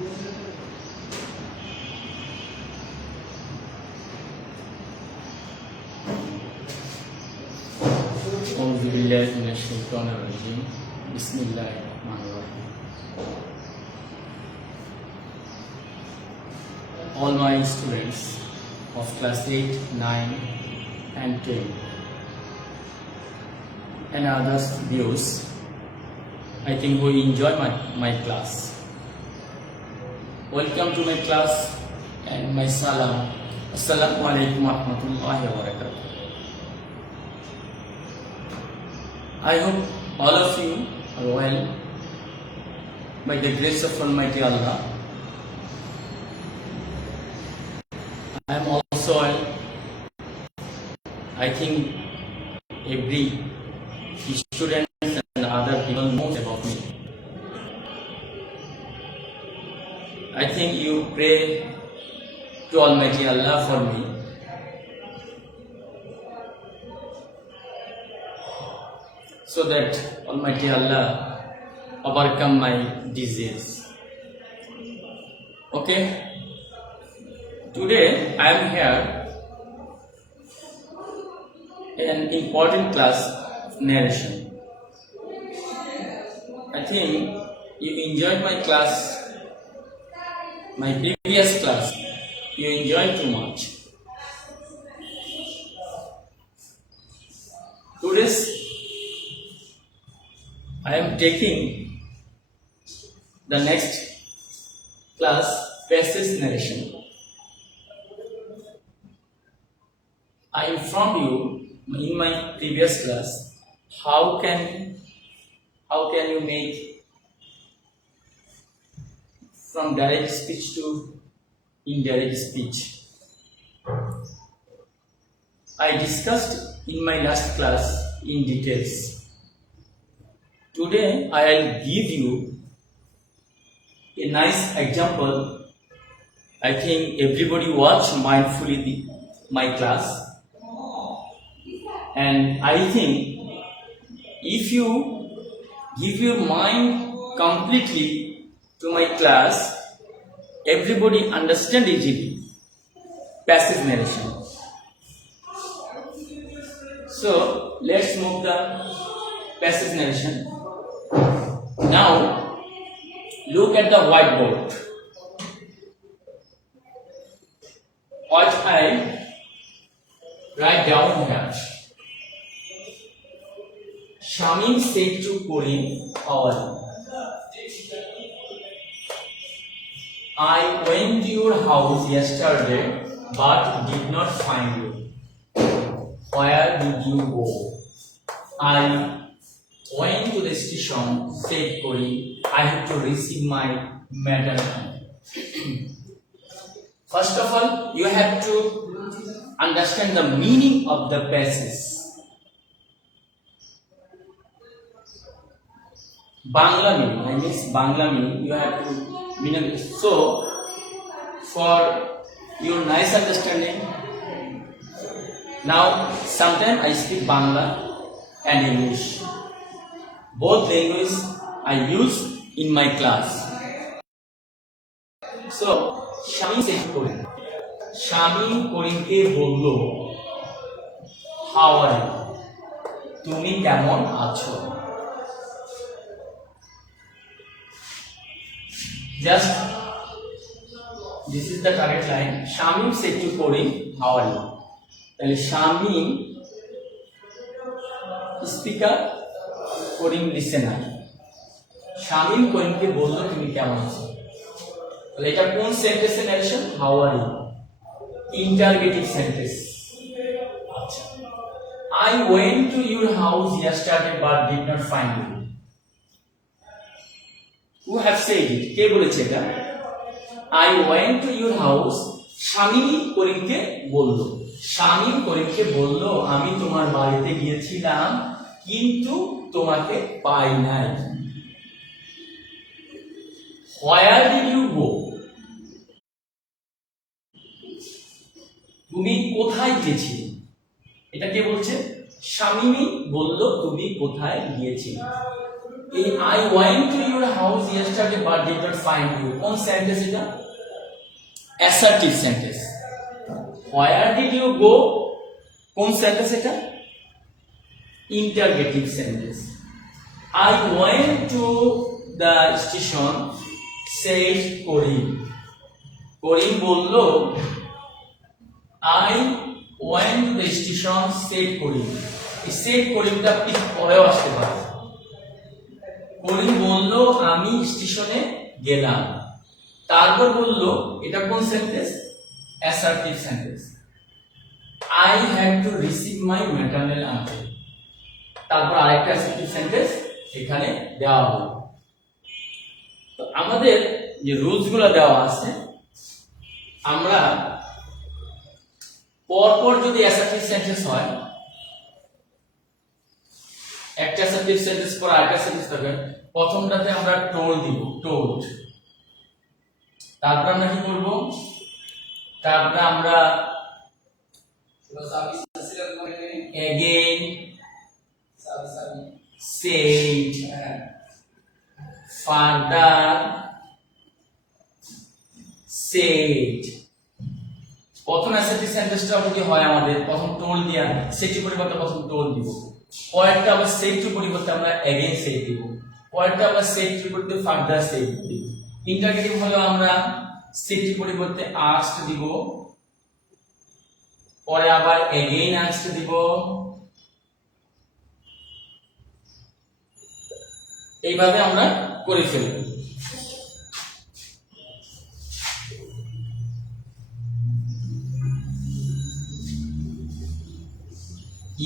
أعوذ بالله من الشيطان الرجيم بسم الله الرحمن الرحيم. All my students of class 8, 9 and 10 and others viewers, I think we enjoy my class. Welcome to my class and my salam. Assalamu alaikum wa rahmatullahi wa barakatuh. I hope all of you are well by the grace of Almighty Allah. I am also well. I think every student and other people knows about me. I think you pray to Almighty Allah for me. So that Almighty Allah overcome my disease. Okay. Today I am here in an important class of narration. I think you enjoyed my class, my previous class. You enjoyed too much. Today's I am taking the next class, passage narration. I informed you in my previous class how can you make from direct speech to indirect speech. I discussed in my last class in details. Today I will give you a nice example. I think everybody watch mindfully my class, and I think if you give your mind completely to my class, everybody understand easily passage narration. So let's move the passage narration. Now, look at the whiteboard. What I write down here. Shamim said to Karim, "How are you? I went to your house yesterday, but did not find you. Where did you go?" I went to the station, said Karim. I have to receive my madam. First of all, you have to understand the meaning of the passage. Bangla meaning, I mean Bangla meaning, you have to meaning. So, for your nice understanding, now sometimes I speak Bangla and English. Both languages I use in my class. So, Shami said Karim. Shami Karimকে বলল, "How are you? তুমি কেমন আছো?" Just this is the correct line. Shamim said to Karim, "How are you?" তাহলে Shamim speaker, Karim listener. Shamim Karimকে বলল তুমি কেমন আছো। তাহলে এটা কোন সেন্টেন্সের নারেশন? How are you, interrogative sentence. আচ্ছা, I went to your house yesterday but did not find you. Who have said it? কে বলেছে এটা? I went to your house. Shamim করিমকে বলল। শামীম করিমকে বলল, আমি তোমার বাড়িতে গিয়েছিলাম কিন্তু তোমাকে পাই নাই। Where did you go? তুমি কোথায় গিয়েছিলে? এটা কে বলছে? শামীমি বলল তুমি কোথায় গিয়েছিলে। এই I went to your house yesterday but did not find you কোন সেন্টেন্স এটা assertive sentence where did you go কোন সেন্টেন্স এটা interrogative sentence I went to the station said করিম করিম বলল I went to the station said করিম এই said করিমটা আপনি পরেও আসতে পারে করিম বলল আমি স্টেশনে গেলাম তারপর বলল এটা কোন sentence assertive sentence I had to receive my maternal uncle তারপর আরেকটা অ্যাসার্টিভ সেন্টেন্স এখানে দেওয়া হলো তো আমাদের যে রুলস গুলো দেওয়া আছে আমরা পরপর যদি অ্যাসার্টিভ সেন্টেন্স হয় একটা অ্যাসার্টিভ সেন্টেন্স পর আরেকটা সেন্টেন্স থাকবে প্রথমটাতে আমরা টোল্ড দিব টোল্ড তারপর আমরা কি করব তারপর আমরা again said further said প্রথম অ্যাসার্টিভ সেন্টেন্সটা যদি হয় আমাদের প্রথম টোল্ড দিয়া সেটি পরিবর্তে প্রথম টোল্ড দিব পরেরটা আবার সেট পরিবর্তে আমরা again said দিব পরেরটা আবার সেট পরিবর্তে further said দিব ইন্টারগেটিভ হলো আমরা সেট পরিবর্তে asked দিব পরে আবার again asked দিব এইভাবে আমরা করে ফেলব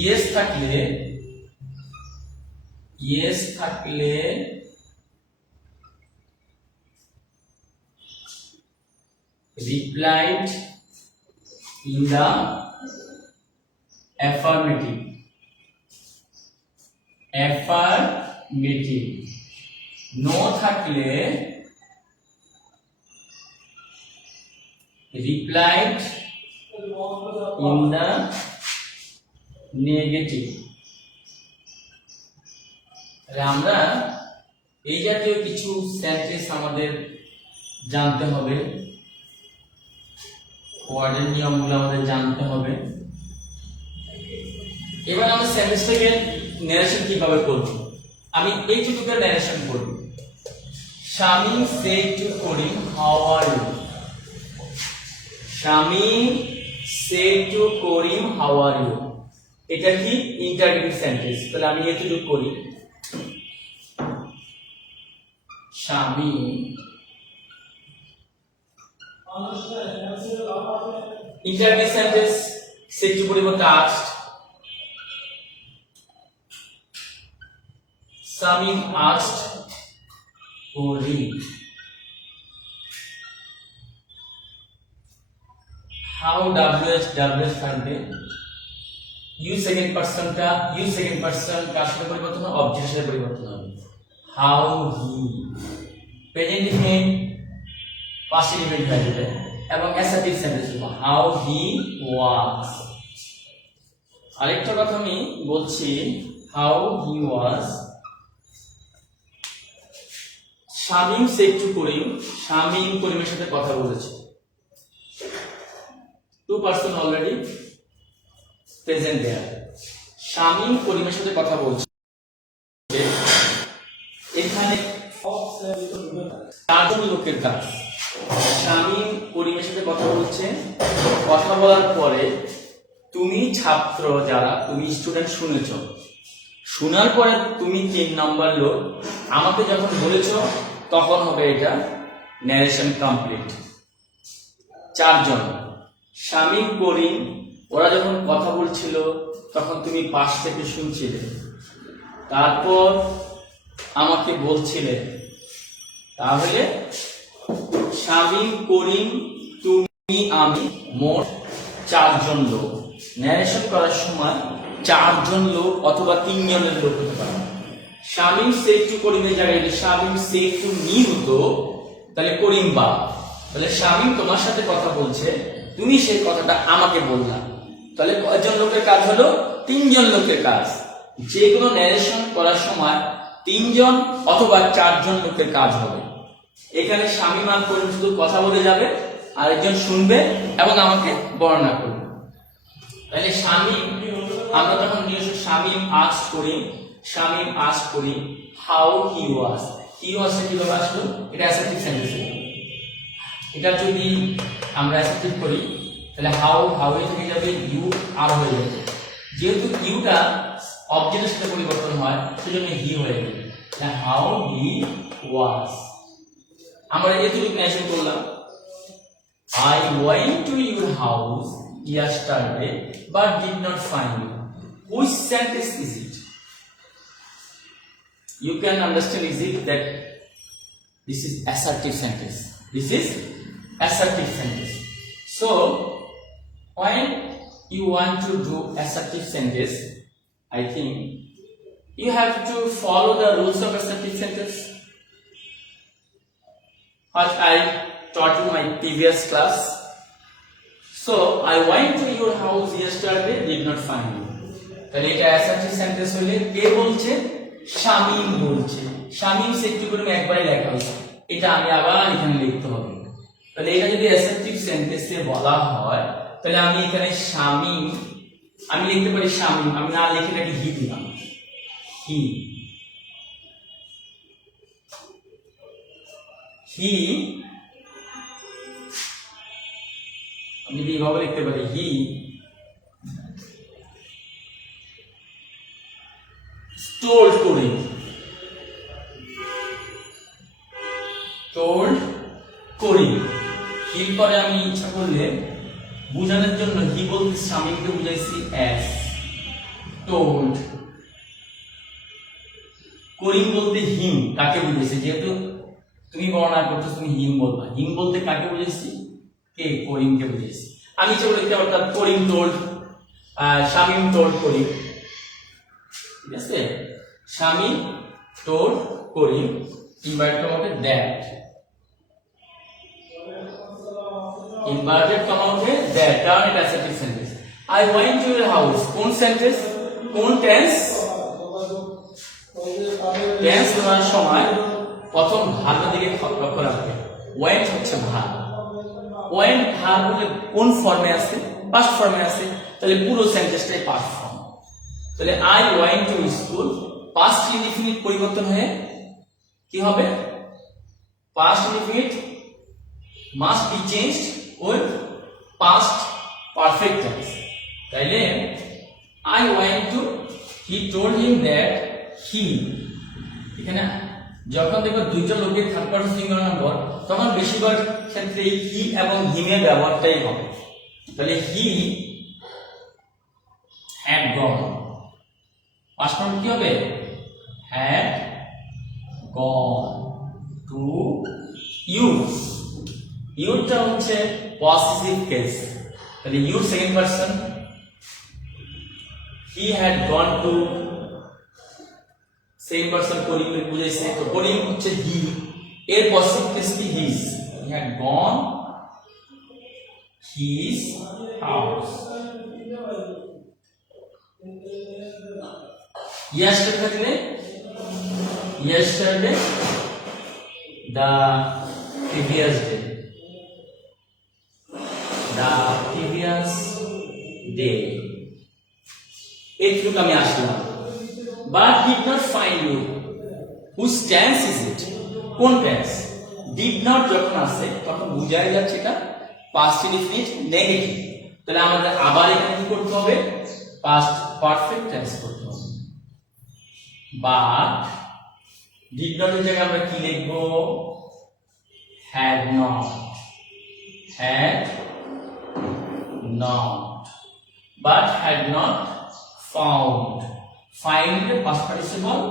yes থাকলে replied in the affirmative no থাকলে replied in the negative আমরা এই জাতীয় কিছু সেন্টেন্স আমাদের জানতে হবে ওয়ার্ডের নিয়মগুলো আমাদের জানতে হবে এবার আমরা সেন্টেন্সটাকে ন্যারেশন কিভাবে করব আমি এইটুকুকে ন্যারেশন করব Shamim said to Karim how are you Shamim said to Karim how are you এটা কি ইন্টারগেটিভ সেন্টেন্স তাহলে আমি এতটুকু করি Shamim interrogative sentence said to পরিবর্তে asked Samim asked Korim how WH থাকবে you second person কার সাথে পরিবর্তন হবে অবজেক্টের সাথে পরিবর্তন হবে how he present indefinite past indefinite হয়ে যাবে এবং অ্যাসার্টিভ সেন্টেন্স হবে how he was আরেকটা কথা আমি বলছি how he was Shamim said to করিম শামিম করিমের সাথে কথা বলেছে two person already present there Shamim করিমের সাথে কথা বলছে এখানে চারজন লোকের কাজ শামিম করিমের সাথে কথা বলছে কথা বলার পরে তুমি ছাত্র যারা তুমি স্টুডেন্ট শুনেছো শোনার পরে তুমি 3 নাম্বার লোক আমাকে যখন বলেছো তখন হবে এটা ন্যারেশন কমপ্লিট চারজন শামিম করিম ওরা যখন কথা বলছিল তখন তুমি পাশ থেকে শুনছিলে তারপর আমাকে বলছিলে তাহলে শামিম করিম তুমি আমি মোট চারজন লোক ন্যারেশন করার সময় চারজন লোক অথবা 3 জনের লোক হতে পারে শামিম said to করিমের জায়গায় যদি শামিম said to মি হতো তাহলে করিম বা তাহলে শামিম তোমার সাথে কথা বলছে তুমি সেই কথাটা আমাকে বললা তাহলে কয়জন লোকের কাজ হলো 3 জন লোকের কাজ যে কোনো ন্যারেশন করার সময় তিনজন অথবা চারজন লোকের কাজ হবে। এখানে শামীম আর করিম শুধু কথা বলে যাবে, আরেকজন শুনবে এবং আমাকে বর্ণনা করবে। তাহলে শামীম, আমরা তখন শামীম আস্ক করি হাউ হি ওয়াজ। হি ওয়াজটা কিভাবে আসলো? এটা অ্যাসার্টিভ সেন্টেন্স। এটা যদি আমরা অ্যাসার্টিভ করি তাহলে হাউ এ থেকে যাবে ইউ আর হয়ে যাবে। যেহেতু ইউটা অবজেক্টের সাথে পরিবর্তন হয় সেজন্য হি হয়ে যাবে। হাউ হি ওয়াজ। আমরা এতটুকু মেনশন করলাম, I went to your house yesterday but did not find you. Which sentence is it? You can understand easily that this is assertive sentence. This is assertive sentence. So when you want to do assertive sentence, I think you have to follow the rules of assertive sentence, what I taught you my previous class. So I went to your house yesterday, did not find you. তাহলে এটা assertive sentence হলে কে বলছে? শামীম বলছে। শামীম সেটটি করে একবারই লেখা হয়েছে, এটা আমি আবার এখানে লিখতে হবে। তাহলে এটা যদি অ্যাসার্টিভ সেন্টেন্সে বলা হয় তাহলে আমি এখানে শামীম, আমি লিখতে পারি শামীম, আমি না লিখে এটাকে হি দিলাম, হি। আমি যদি এইভাবে লিখতে পারি হি told করিম, হির পরে আমি ইচ্ছা করলে বুঝানোর জন্য হি বলতে শামীমকে বুঝাইছি অ্যাস told, করিম বলতে হিম, কাকে বুঝাইছি? যেহেতু তুমি বর্ণনা করছো তুমি হিম বলবা, হিম বলতে কাকে বুঝাইছি? কে? করিমকে বুঝাইছি। আমি ইচ্ছা করে লিখতে পারতাম করিম told, শামীম told করিম, ঠিক আছে? Shamim told Karim, inverted comma that, inverted comma that, কারণ এটা assertive sentence. I went to your house, কোন সেন্টেন্স, কোন টেন্স? টেন্স ধরার সময় প্রথম ভার্বের দিকে লক্ষ্য রাখবে। ওয়েন্ট হচ্ছে ভার্ব, ওয়েন্ট ভার্ব হলে কোন ফর্মে আছে? পাস্ট ফর্মে আছে, তাহলে পুরো সেন্টেন্সটাই পাস্ট ফর্ম। তাহলে I went to school, past indefinite পরিবর্তন হয়ে কি হবে? Past indefinite must be changed with past perfect tense. তাইলে I went to, he told him that he, এখানে যখন দেখো দুইটা লোকের থার্ড পারসন সিঙ্গুলার নাম্বার তখন বেশিরভাগ ক্ষেত্রে হি এবং হিমের ব্যবহারটাই হবে। তাহলে he had gone, past form কি হবে? হ্যাড গন টু ইউজ, ইউজটা হচ্ছে পসেসিভ কেস, তাহলে use second person, he had gone to same person Karim বুঝাইছে, তো করিম হচ্ছে হি, এর পসেসিভ কেস কি his, he had gone his house. yesterday থাকলে yesterday, the previous day, the previous day, এইটুকু আমি আসলাম। but did not find you, whose tense is it? কোন tense? did not যখন আসে তখন বুঝাই যাচ্ছে এটা পাস্ট ইনডিফিনিট নেগেটিভ, তাহলে আমাদের আবার এখানে কি করতে হবে? পাস্ট পারফেক্ট টেন্স করতে হবে। but did not এর জায়গায় আমরা কি লিখব? had not, but had not found, find past participle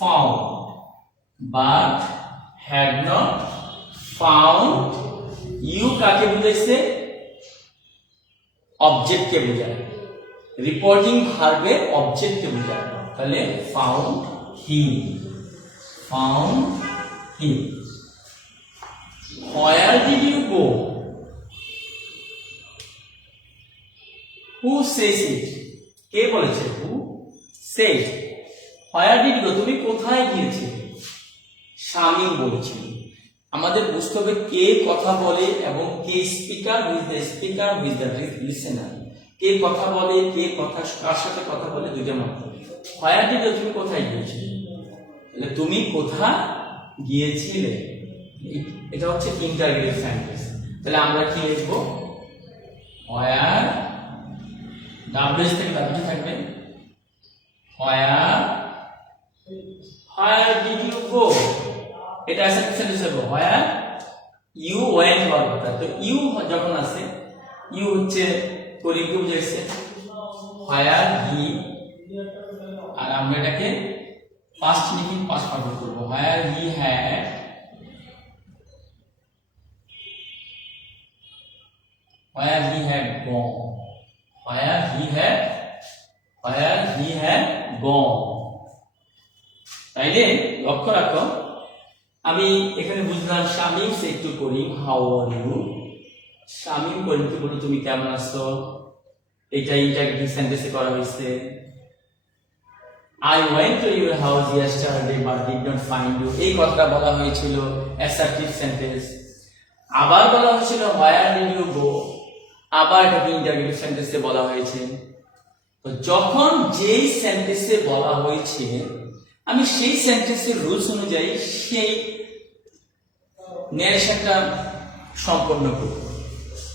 found, but had not found you কাকে বুঝাইছে? অবজেক্ট কে বোঝায়, রিপোর্টিং ভার্বে অবজেক্ট কে বোঝায়, তাহলে found him, where did you go? who says it? কে বলেছে? who said, where did you go, তুমি কোথায় গিয়েছিলে? শামিম বলেছিল। আমাদের বুঝতে হবে কে কথা বলে এবং কে speaker, who is the speaker, who is the listener. কে কথা বলে, কে কথা কার সাথে কথা বলে, দুইটা মাত্র। হোয়ার ডিড ইউ, তুমি কোথায় গিয়েছিলে, তাহলে তুমি কোথায় গিয়েছিলে, এটা হচ্ছে ইন্টারগেটিভ সেন্টেন্স। তাহলে আমরা কি লিখবো? হোয়ার, ডাব্লিউএস থেকে ডাব্লিউ থাকবে, হোয়ার ডিড ইউ গো, এটা অ্যাসার্টিভ সেন্টেন্স হবে। হোয়ার ইউ ওয়েন্ট হওয়ার কথা, তো ইউ যখন আসে, ইউ হচ্ছে কলিগকে বুঝাইছে, হোয়ার হি, আর আমরা এটাকে পাস্ট লিখে পাস্ট পারফেক্ট করব। Where he had, where he had gone, where he had gone। তাইলে লক্ষ্য রাখো, আমি এখানে বুঝলাম শামিম সে একটু করিম হাউ আর ইউ, শামিম করিমকে বলি তুমি কেমন আছো, এটা ইন্টারগেটিভ সেন্টেন্সে করা হয়েছে। I went to your house yesterday but did not find you, এই কথাটা বলা হয়েছিল অ্যাসার্টিভ সেন্টেন্স। আবার বলা হয়েছিল where did you go, আবার এটাকে ইন্টারগেটিভ সেন্টেন্সে বলা হয়েছে। তো যখন যেই সেন্টেন্সে বলা হয়েছে আমি সেই সেন্টেন্সের রুলস অনুযায়ী সেই ন্যারেশনটা সম্পন্ন করব।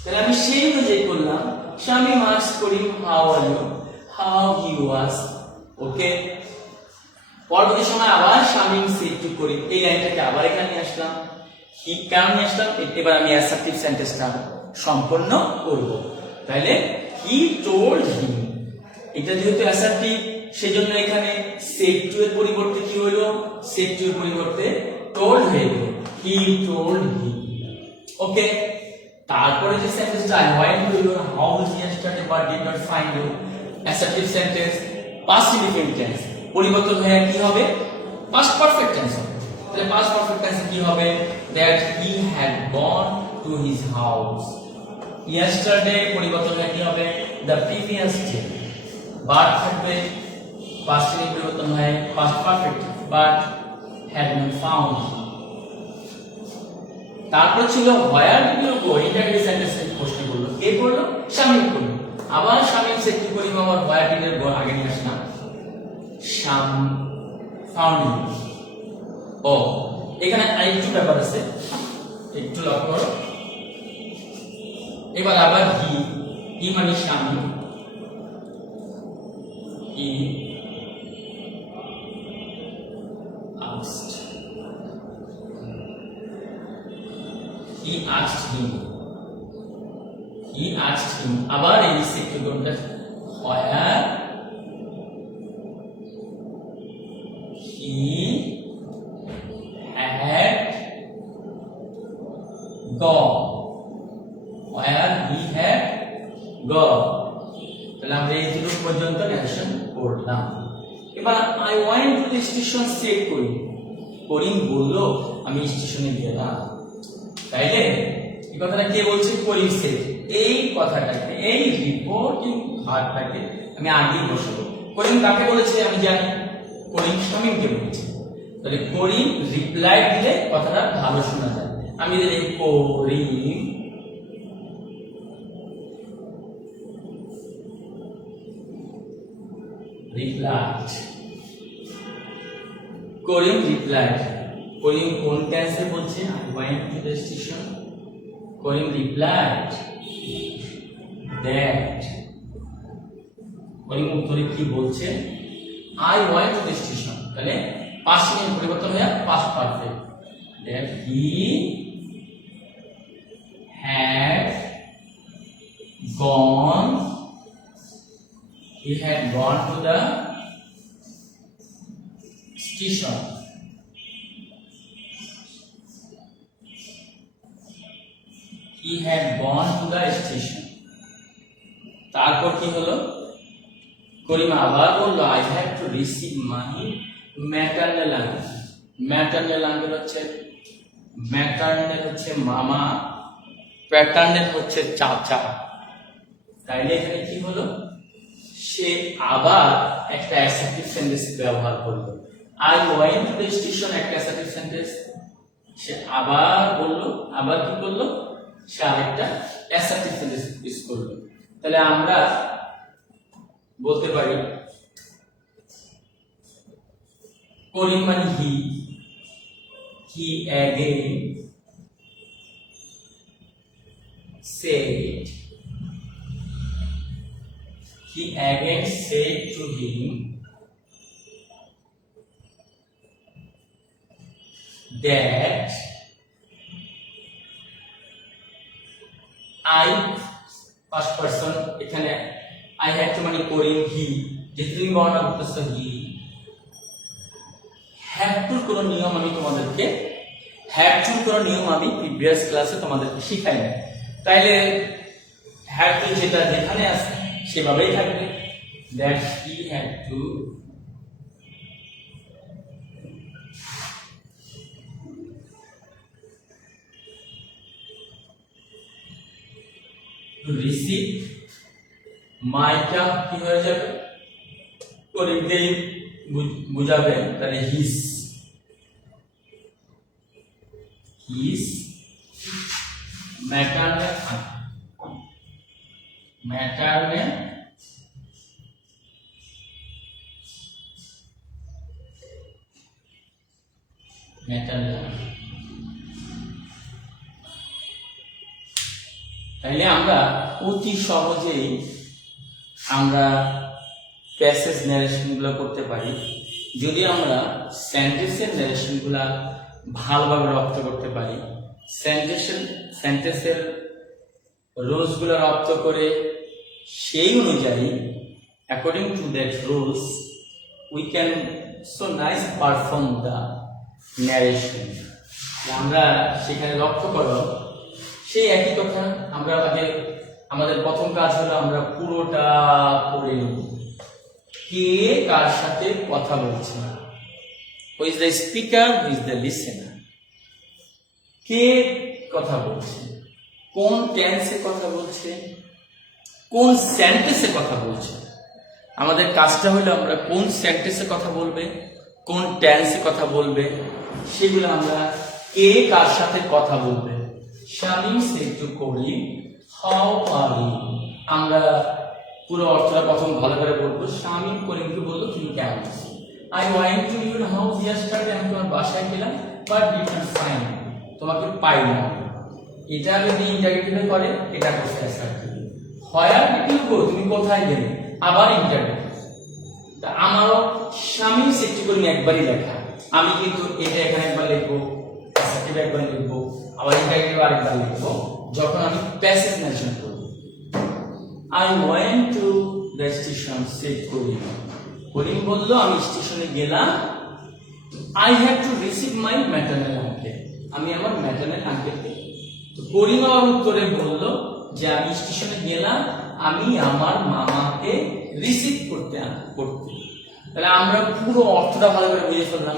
তাহলে আমি সেই অনুযায়ী করলাম, Shamim asked Karim how are you, how he was, okay. পরবর্তী সময় আবার শামিম সেড টু করিম, এই লাইনটাকে আবার এখানে নিয়ে আসলাম, হি কেন নিয়ে আসলাম, এবার আমি অ্যাসার্টিভ সেন্টেন্সটা সম্পন্ন করব। তাহলে হি টোল্ড হিম, এটা যেহেতু অ্যাসার্টিভ সেজন্য এখানে সেড টু এর পরিবর্তে কি হলো, সেড টু এর পরিবর্তে টোল্ড হয়ে গেল, হি টোল্ড হিম, ওকে। তারপরে যে সেন্টেন্সটা I went to your house yesterday but did not find you, assertive sentence, past indefinite tense, পরিবর্তন হয়ে কি হবে, পাস্ট পারফেক্ট টেন্স হবে। তাহলে পাস্ট পারফেক্ট টেন্সে কি হবে, that he had gone to his house, yesterday পরিবর্তন হয়ে কি হবে, the previous day, but থাকবে past এর পরিবর্তন হয় past perfect, but had not found। তারপর ছিল where did you go, interrogative sentence প্রশ্ন করলো, কে করলো, শামিম করলো। আবার শামিম সে কি করি আবার where did you go আগে নিয়ে আসলাম, শাম found you। ও এখানে আরেকটু ব্যাপার আছে, একটু লক্ষ্য করো। এবার আবার হি মানে শামিম, হি asked him, আবার এই সেক্টরটা where he had gone, where he had gone। তাহলে আমরা এই দুটো পর্যন্ত রিলেশন করলাম। এবার I went to the station set করি, করিম বললো আমি স্টেশনে গেলাম। তাইলে এই কথাটা কে বলছে, করিম সেট। এই কথাটাকে, এই রিপোর্টিং ভার্বটাকে আমি আগেই বসাবো। করিম কাকে বলেছে আমি জানি, করিম শামিমকে বলেছে। তাহলে করিম রিপ্লাই দিলে কথাটা ভালো শোনা যায়। আমি যদি করিম replied, করিম replied, করিম কোন টেন্সে বলছে, I went to the station, Karim replied that, করিম উত্তরে কি বলছে, I went to the station, তাহলে পাস্ট এর পরিবর্তন হয়ে past perfect, that he had gone to the station, he had gone to the station। তারপর কি হলো, করিম আবার বলল I have to receive my maternal uncle, maternal uncle হচ্ছে, maternal হচ্ছে মামা, paternal হচ্ছে চাচা। তাইলে এখানে কি হলো, সে আবার একটা অ্যাসার্টিভ সেন্টেন্স ব্যবহার করলো। I went to the station একটা অ্যাসার্টিভ সেন্টেন্স, সে আবার বললো, আবার কি করলো, সে আরেকটা অ্যাসার্টিভ সেন্টেন্স ইউজ করলো। তাহলে আমরা বলতে পারি করিম মানে হি again said, he again said to him that I first person এখানে I had to মানে করিম হি, যে তুমি বর্ণনা করতেছো হি, হ্যাভ টু কোন নিয়ম আমি তোমাদেরকে প্রিভিয়াস ক্লাসে তোমাদেরকে শিখাই না, তাইলে হ্যাভ টু যেটা যেখানে আছে সেভাবেই থাকবে। That he had to receive, মাইটা কি হয়ে যাবে, করিম দিয়ে বুঝাবেন, তাহলে হিস maternal তাইলে আমরা অতি সহজেই আমরা প্যাসেজ ন্যারেশন গুলো করতে পারি যদি আমরা সেন্টেন্সের ন্যারেশন গুলা ভালোভাবে রপ্ত করতে পারি। সেন্টেন্সের রুলস গুলো রপ্ত করে সেই অনুযায়ী according to that rules we can so nice perform the narration. আমরা সেখানে লক্ষ্য করো সেই একই কথা আমরা আমাদের প্রথম কাজ হলো আমরা পুরোটা পড়ে নেব, কে কার সাথে কথা বলছে, who is the speaker, who is the listener, কে কথা বলছে, কোন টেন্সে কথা বলছে, কোন সেন্টেন্সে কথা বলছে। আমাদের কাজটা হলো আমরা কোন সেন্টেন্সে কথা বলবে, কোন টেন্সে কথা বলবে, সেগুলো আমরা কে কার সাথে কথা বলবে। Shamim said to Karim how are you, আমরা পুরো অর্থটা প্রথম ভালো করে বলবো। শামিম করিমকে বললো তুমি কেমন আছো। I went to your house yesterday, আমি তোমার বাসায় গেলাম, but did not find, তোমাকে পাইলাম। এটা যদি ইন্টারগেটিভে করে এটা করতে assertive. Where did you go, তুমি কোথায় গেলে, আবার ইন্টারগেটিভ। তা আমারও শামিম সেড টু করিম একবারই লেখা, আমি কিন্তু এটা এখানে একবার লিখবো, অ্যাসার্টিভ একবার লিখবো, আবার ইন্টারগেটিভ আরেকবার লিখবো যখন আমি প্যাসেজ মেনশন করব। I went to the station, said করিম, করিম বললো আমি স্টেশনে গেলাম। I had to receive my maternal uncle, আমি আমার ম্যাটারনাল আঙ্কেলকে। তো করিম আমার উত্তরে বললো যে আমি স্টেশনে গেলাম আমি আমার মামাকে রিসিভ করতে। তাহলে আমরা পুরো অর্থটা ভালো করে বুঝে ফেললাম।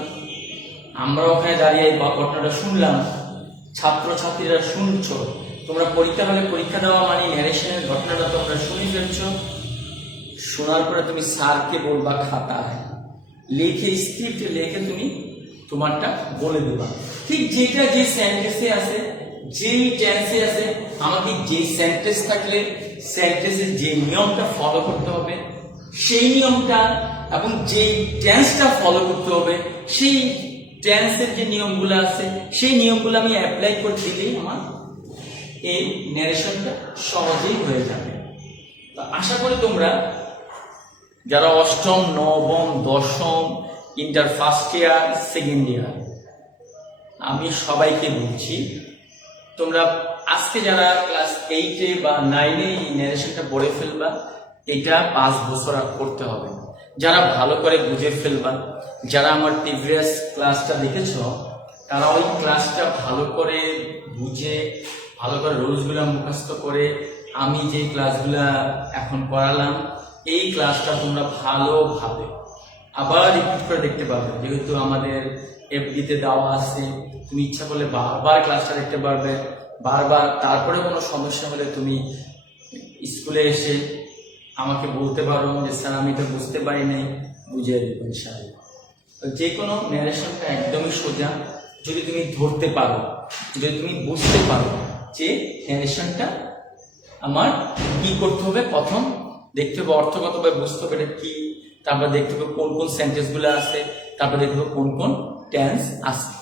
আমরা ওখানে দাঁড়িয়ে ঘটনাটা শুনলাম, ছাত্রছাত্রীরা শুনছো, তোমরা পরীক্ষা হলে পরীক্ষা দেওয়া মানে ন্যারেশনের ঘটনাটা তোমরা শুনে ফেলছো। শোনার পরে তুমি স্যারকে বলবা খাতায় লিখে, স্ক্রিপ্টে লিখে তুমি তোমারটা বলে দেবা। ঠিক যেটা যে সেন্টেন্সে আছে, যেই টেন্সে আছে, আমাকে যে সেন্টেন্স থাকলে সেন্টেন্সের যে নিয়মটা ফলো করতে হবে সেই নিয়মটা, এবং যে টেন্সটা ফলো করতে হবে সেই টেন্সের যে নিয়মগুলো আছে সেই নিয়মগুলো আমি অ্যাপ্লাই করে দিলেই আমার এই ন্যারেশনটা সহজেই হয়ে যাবে। তো আশা করি তোমরা যারা অষ্টম, নবম, দশম, inter first year, second year, আমি সবাইকে বলছি তোমরা আজকে যারা ক্লাস 8-এ বা 9-এ এই ন্যারেশনটা পড়ে ফেলবা, এটা 5 বছর করতে হবে। যারা ভালো করে বুঝে ফেলবা, যারা আমার প্রিভিয়াস ক্লাসটা দেখেছো, তারা ওই ক্লাসটা ভালো করে বুঝে ভালো করে রুলসগুলো মুখস্থ করে আমি যে ক্লাসগুলা এখন করালাম এই ক্লাসটা তোমরা ভালোভাবে আবার রিপিট করে দেখতে পারবে। যেহেতু আমাদের এফডিতে দেওয়া আছে, তুমি ইচ্ছা করলে বারবার ক্লাসটা দেখতে পারবে, বারবার। তারপরে কোনো সমস্যা হলে তুমি স্কুলে এসে আমাকে বলতে পারো যে স্যার আমি এটা বুঝতে পারি নাই, বুঝিয়ে দেবো ইনশাআল্লাহ। তো যে কোনো ন্যারেশনটা একদমই সোজা যদি তুমি ধরতে পারো, যদি তুমি বুঝতে পারো যে ন্যারেশনটা আমার কি করতে হবে। প্রথম দেখতে হবে অর্থগতভাবে বুঝতে হবে এটা কি, তারপর দেখতে হবে কোন কোন সেন্টেন্সগুলো আছে, তারপর দেখতে হবে কোন কোন টেন্স আছে।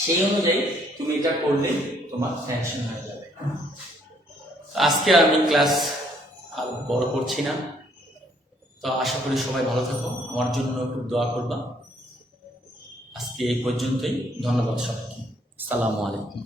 সেই অনুযায়ী তুমি এটা করলে তোমার ন্যারেশন হয়ে যাবে। আজকে আমি ক্লাস আর বড় করছি না, তো আশা করি সবাই ভালো থাকো, আমার জন্য খুব দোয়া করবা। আজকে এই পর্যন্তই, ধন্যবাদ সবাইকে, আসসালামু আলাইকুম।